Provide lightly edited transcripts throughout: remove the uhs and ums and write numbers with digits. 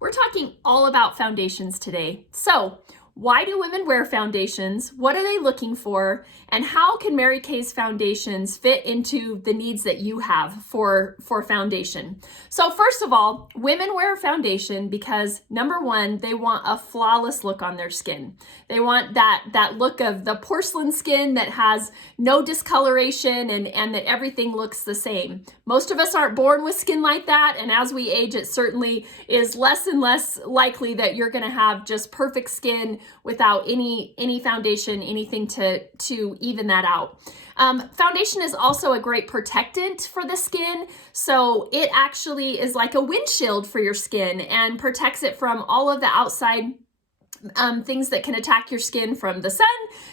We're talking all about foundations today. So, why do women wear foundations? What are they looking for? And how can Mary Kay's foundations fit into the needs that you have for foundation? So first of all, women wear foundation because number one, they want a flawless look on their skin. They want that look of the porcelain skin that has no discoloration and that everything looks the same. Most of us aren't born with skin like that, and as we age, it certainly is less and less likely that you're gonna have just perfect skin without any foundation, anything to even that out. Foundation is also a great protectant for the skin. So it actually is like a windshield for your skin and protects it from all of the outside things that can attack your skin, from the sun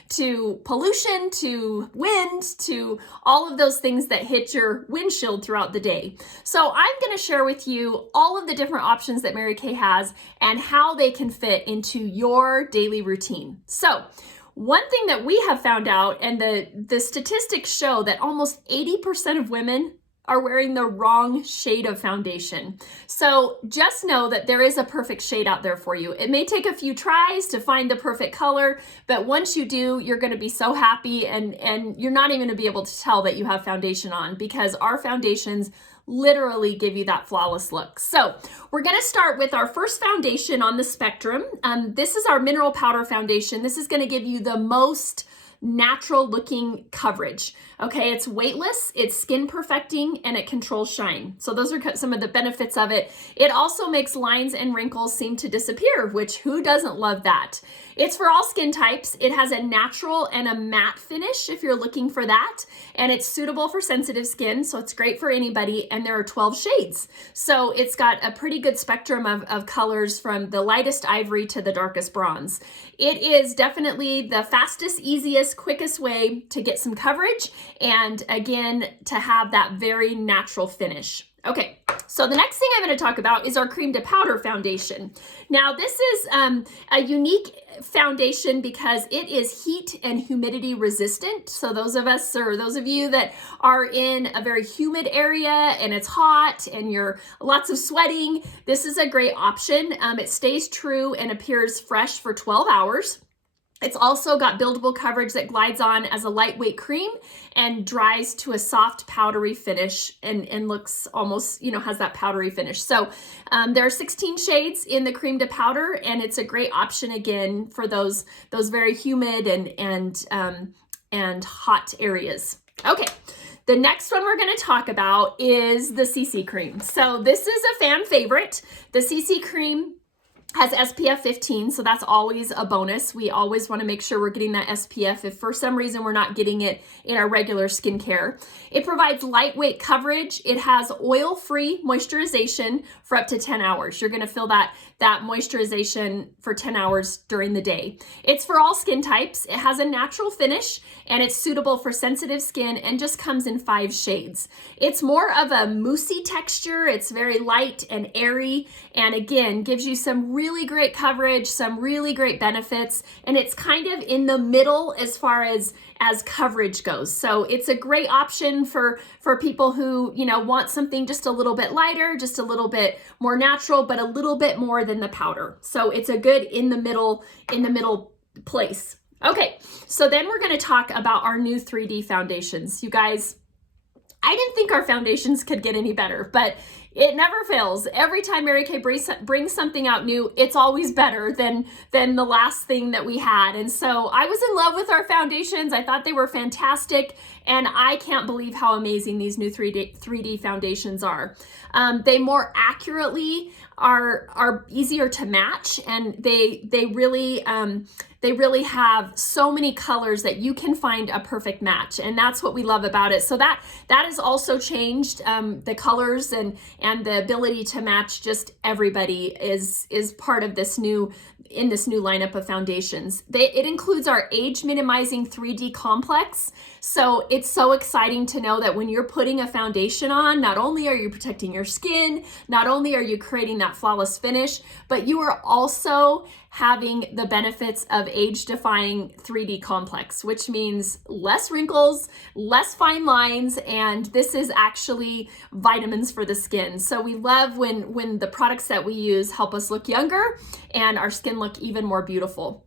to pollution to wind to all of those things that hit your windshield throughout the day. So I'm going to share with you all of the different options that Mary Kay has and how they can fit into your daily routine. So one thing that we have found out, and the statistics show that almost 80% of women are wearing the wrong shade of foundation. So just know that there is a perfect shade out there for you. It may take a few tries to find the perfect color, but once you do, you're gonna be so happy and you're not even gonna be able to tell that you have foundation on, because our foundations literally give you that flawless look. So we're gonna start with our first foundation on the spectrum. This is our mineral powder foundation. This is gonna give you the most natural looking coverage. Okay, it's weightless, it's skin perfecting, and it controls shine. So those are some of the benefits of it. It also makes lines and wrinkles seem to disappear, which who doesn't love that? It's for all skin types. It has a natural and a matte finish if you're looking for that, and it's suitable for sensitive skin, so it's great for anybody, and there are 12 shades. So it's got a pretty good spectrum of colors, from the lightest ivory to the darkest bronze. It is definitely the fastest, easiest, quickest way to get some coverage, and again, to have that very natural finish. Okay, so the next thing I'm going to talk about is our cream to powder foundation. Now, this is a unique foundation because it is heat and humidity resistant. So those of you that are in a very humid area and it's hot and you're lots of sweating, this is a great option. It stays true and appears fresh for 12 hours. It's also got buildable coverage that glides on as a lightweight cream and dries to a soft powdery finish and looks almost, has that powdery finish. So there are 16 shades in the cream to powder, and it's a great option again for those very humid and hot areas. Okay. The next one we're going to talk about is the CC cream. So this is a fan favorite. The CC cream has SPF 15, so that's always a bonus. We always want to make sure we're getting that SPF if for some reason we're not getting it in our regular skincare. It provides lightweight coverage. It has oil-free moisturization for up to 10 hours. You're going to feel that moisturization for 10 hours during the day. It's for all skin types. It has a natural finish, and it's suitable for sensitive skin and just comes in 5 shades. It's more of a moussey texture. It's very light and airy, and again, gives you some really great coverage, some really great benefits, and it's kind of in the middle as far as coverage goes. So it's a great option for people who, want something just a little bit lighter, just a little bit more natural, but a little bit more than the powder. So it's a good in the middle place. Okay, so then we're going to talk about our new 3D foundations. You guys, I didn't think our foundations could get any better, but it never fails. Every time Mary Kay brings something out new, it's always better than the last thing that we had. And so I was in love with our foundations. I thought they were fantastic, and I can't believe how amazing these new 3D foundations are. They more accurately are easier to match, and they really have so many colors that you can find a perfect match, and that's what we love about it. So that has also changed. The colors and the ability to match just everybody is part of this new lineup of foundations. It includes our age minimizing 3D complex. So it's so exciting to know that when you're putting a foundation on, not only are you protecting your skin, not only are you creating that flawless finish, but you are also having the benefits of age-defying 3D complex, which means less wrinkles, less fine lines, and this is actually vitamins for the skin. So we love when the products that we use help us look younger and our skin look even more beautiful.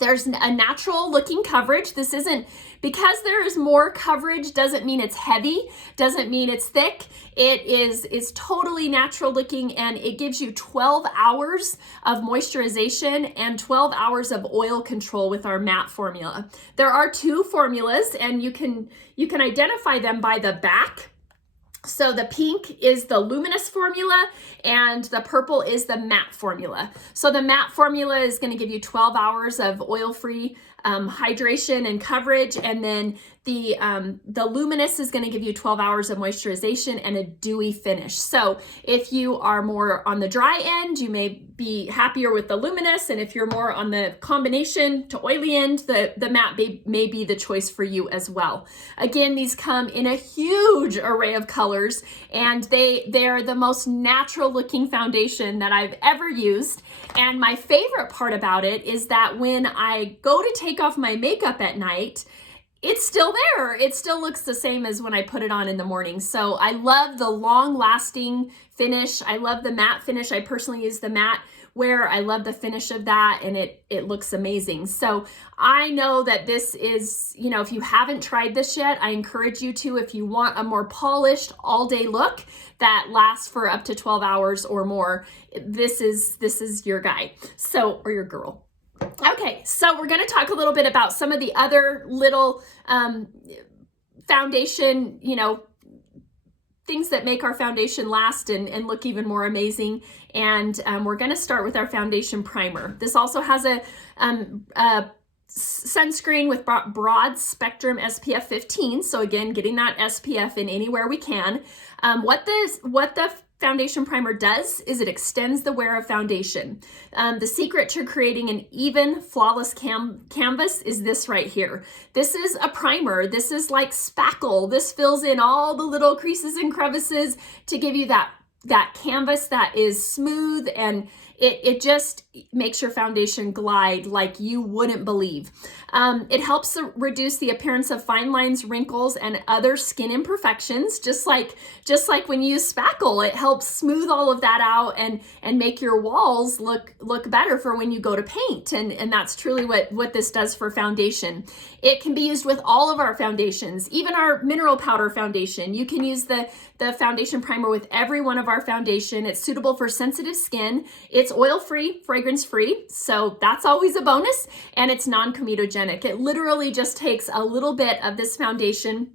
There's a natural looking coverage. This isn't, because there is more coverage doesn't mean it's heavy, doesn't mean it's thick. It is totally natural looking, and it gives you 12 hours of moisturization and 12 hours of oil control with our matte formula. There are two formulas, and you can identify them by the back. So the pink is the luminous formula and the purple is the matte formula. So the matte formula is going to give you 12 hours of oil-free hydration and coverage, and then the luminous is going to give you 12 hours of moisturization and a dewy finish. So if you are more on the dry end, you may be happier with the luminous, and if you're more on the combination to oily end, the matte may be the choice for you as well. Again, these come in a huge array of colors, and they're the most natural looking foundation that I've ever used. And my favorite part about it is that when I go to take off my makeup at night, it's still there. It still looks the same as when I put it on in the morning. So I love the long lasting finish. I love the matte finish. I personally use the matte where I love the finish of that, and it looks amazing. So I know that this is, you know, if you haven't tried this yet, I encourage you to. If you want a more polished all day look that lasts for up to 12 hours or more, this is your guy. So, or your girl. Okay, so we're going to talk a little bit about some of the other little foundation, you know, things that make our foundation last and look even more amazing. And we're going to start with our foundation primer. This also has a sunscreen with broad spectrum SPF 15. So again, getting that SPF in anywhere we can. What the foundation primer does is it extends the wear of foundation. The secret to creating an even, flawless canvas is this right here. This is a primer. This is like spackle. This fills in all the little creases and crevices to give you that canvas that is smooth, and it just makes your foundation glide like you wouldn't believe. It helps reduce the appearance of fine lines, wrinkles, and other skin imperfections. Just like when you use spackle, it helps smooth all of that out and make your walls look better for when you go to paint. And that's truly what this does for foundation. It can be used with all of our foundations, even our mineral powder foundation. You can use the foundation primer with every one of our foundation. It's suitable for sensitive skin. It's oil-free, fragrance-free, so that's always a bonus, and it's non-comedogenic. It literally just takes a little bit of this foundation.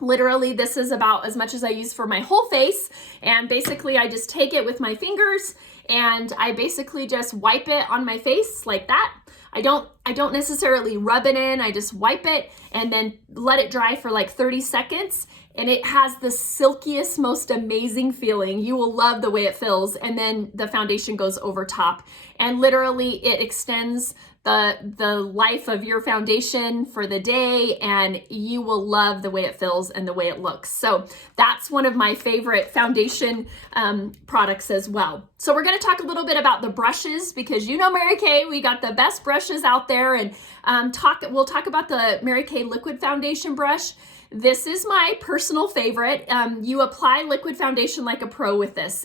Literally, this is about as much as I use for my whole face, and basically I just take it with my fingers and I basically just wipe it on my face like that. I don't necessarily rub it in, I just wipe it and then let it dry for like 30 seconds. And it has the silkiest, most amazing feeling. You will love the way it feels. And then the foundation goes over top. And literally it extends the life of your foundation for the day, and you will love the way it feels and the way it looks. So that's one of my favorite foundation products as well. So we're going to talk a little bit about the brushes, because you know Mary Kay, we got the best brushes out there, and we'll talk about the Mary Kay liquid foundation brush. This is my personal favorite. You apply liquid foundation like a pro with this.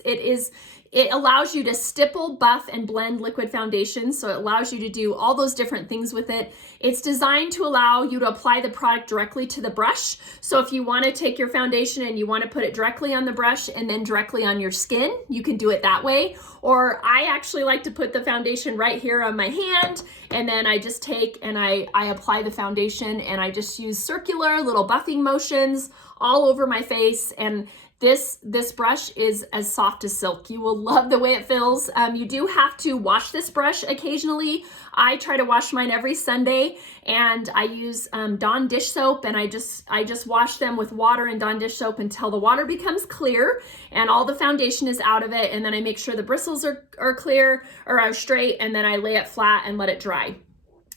It allows you to stipple, buff, and blend liquid foundation. So it allows you to do all those different things with it. It's designed to allow you to apply the product directly to the brush. So if you want to take your foundation and you want to put it directly on the brush and then directly on your skin, you can do it that way. Or I actually like to put the foundation right here on my hand, and then I just take and I apply the foundation, and I just use circular little buffing motions all over my face. And this brush is as soft as silk. You will love the way it feels. You do have to wash this brush occasionally. I try to wash mine every Sunday, and I use Dawn dish soap, and I just wash them with water and Dawn dish soap until the water becomes clear and all the foundation is out of it. And then I make sure the bristles are clear or are straight, and then I lay it flat and let it dry.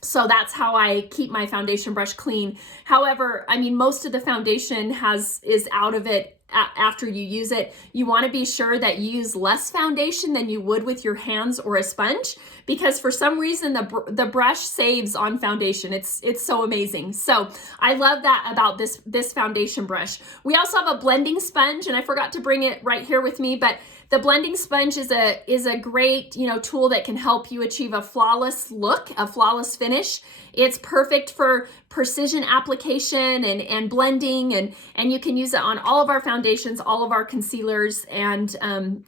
So that's how I keep my foundation brush clean. However, I mean, most of the foundation is out of it after you use it. You want to be sure that you use less foundation than you would with your hands or a sponge, because for some reason the brush saves on foundation. It's so amazing. So I love that about this foundation brush. We also have a blending sponge, and I forgot to bring it right here with me, but the blending sponge is a great, tool that can help you achieve a flawless look, a flawless finish. It's perfect for precision application and blending, and you can use it on all of our foundations, all of our concealers, and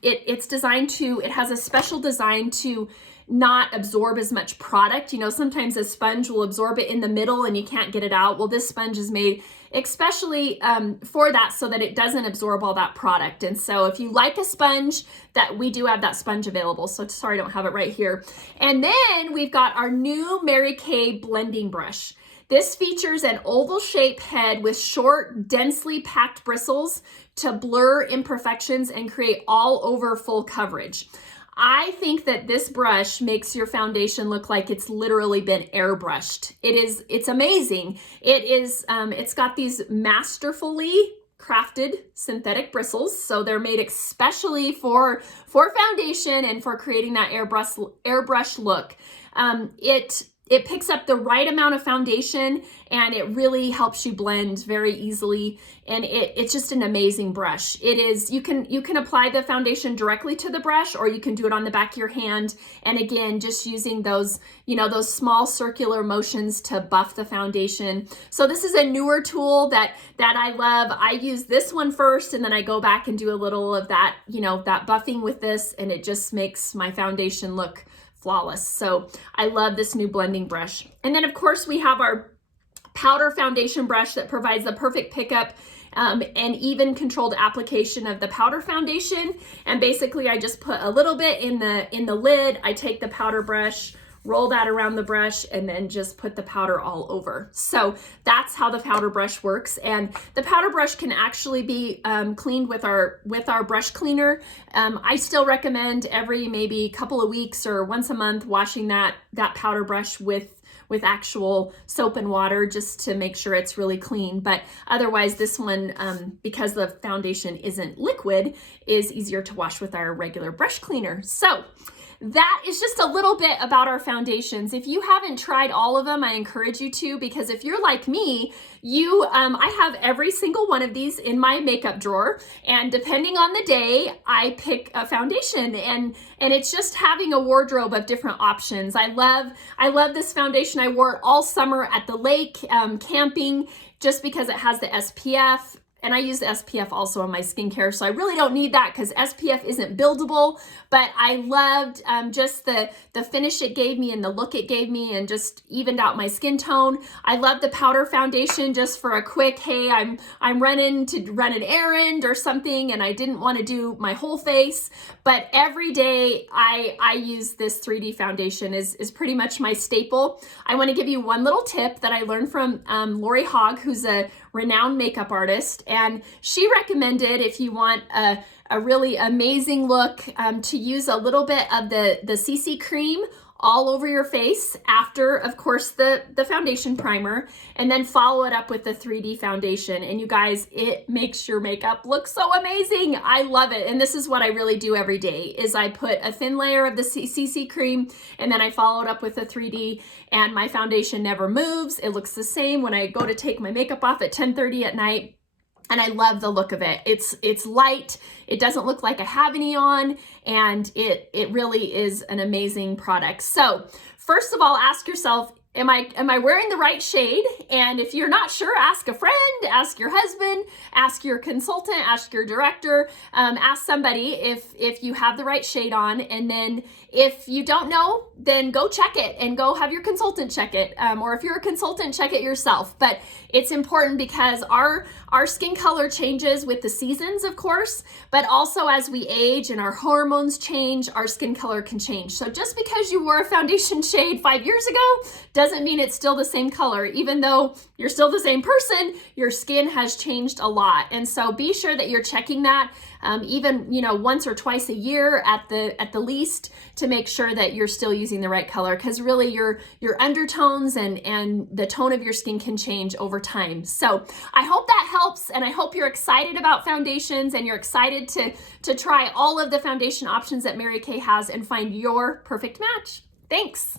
it has a special design to not absorb as much product. Sometimes a sponge will absorb it in the middle and you can't get it out. Well, this sponge is made especially for that, so that it doesn't absorb all that product. And so if you like a sponge, that we do have that sponge available. So sorry, I don't have it right here. And then we've got our new Mary Kay blending brush. This features an oval shaped head with short, densely packed bristles to blur imperfections and create all over full coverage. I think that this brush makes your foundation look like it's literally been airbrushed. It's amazing. It's got these masterfully crafted synthetic bristles. So they're made especially for foundation and for creating that airbrush look. It picks up the right amount of foundation, and it really helps you blend very easily. And it's just an amazing brush. You can apply the foundation directly to the brush, or you can do it on the back of your hand. And again, just using those small circular motions to buff the foundation. So this is a newer tool that I love. I use this one first, and then I go back and do a little of that, that buffing with this, and it just makes my foundation look flawless. So I love this new blending brush. And then of course we have our powder foundation brush that provides the perfect pickup and even controlled application of the powder foundation. And basically I just put a little bit in the lid. I take the powder brush, roll that around the brush, and then just put the powder all over. So that's how the powder brush works. And the powder brush can actually be cleaned with our brush cleaner. I still recommend every maybe couple of weeks or once a month washing that powder brush with actual soap and water, just to make sure it's really clean. But otherwise, this one, because the foundation isn't liquid, is easier to wash with our regular brush cleaner. So that is just a little bit about our foundations. If you haven't tried all of them, I encourage you to, because if you're like me, I have every single one of these in my makeup drawer, and depending on the day, I pick a foundation, and it's just having a wardrobe of different options. I love this foundation. I wore it all summer at the lake, camping, just because it has the SPF. And I use the SPF also on my skincare, so I really don't need that because SPF isn't buildable, but I loved just the finish it gave me and the look it gave me, and just evened out my skin tone. I love the powder foundation just for a quick, hey, I'm running to run an errand or something and I didn't want to do my whole face, but every day I use this 3D foundation is pretty much my staple. I want to give you one little tip that I learned from Lori Hogg, who's a renowned makeup artist, and she recommended, if you want a really amazing look, to use a little bit of the CC cream all over your face after, of course, the foundation primer, and then follow it up with the 3D foundation. And you guys, it makes your makeup look so amazing. I love it. And this is what I really do every day, is I put a thin layer of the CC cream, and then I follow it up with the 3D, and my foundation never moves. It looks the same when I go to take my makeup off at 10:30 at night. And I love the look of it. It's light. It doesn't look like I have any on, and it really is an amazing product. So first of all, ask yourself, am I wearing the right shade? And if you're not sure, ask a friend, ask your husband, ask your consultant, ask your director, ask somebody if you have the right shade on. And then if you don't know, then go check it and go have your consultant check it. Or if you're a consultant, check it yourself. But it's important because our skin color changes with the seasons, of course, but also as we age and our hormones change, our skin color can change. So just because you wore a foundation shade 5 years ago doesn't doesn't mean it's still the same color. Even though you're still the same person, your skin has changed a lot. And so be sure that you're checking that even, once or twice a year at the least, to make sure that you're still using the right color, because really your undertones and the tone of your skin can change over time. So I hope that helps, and I hope you're excited about foundations and you're excited to try all of the foundation options that Mary Kay has and find your perfect match. Thanks.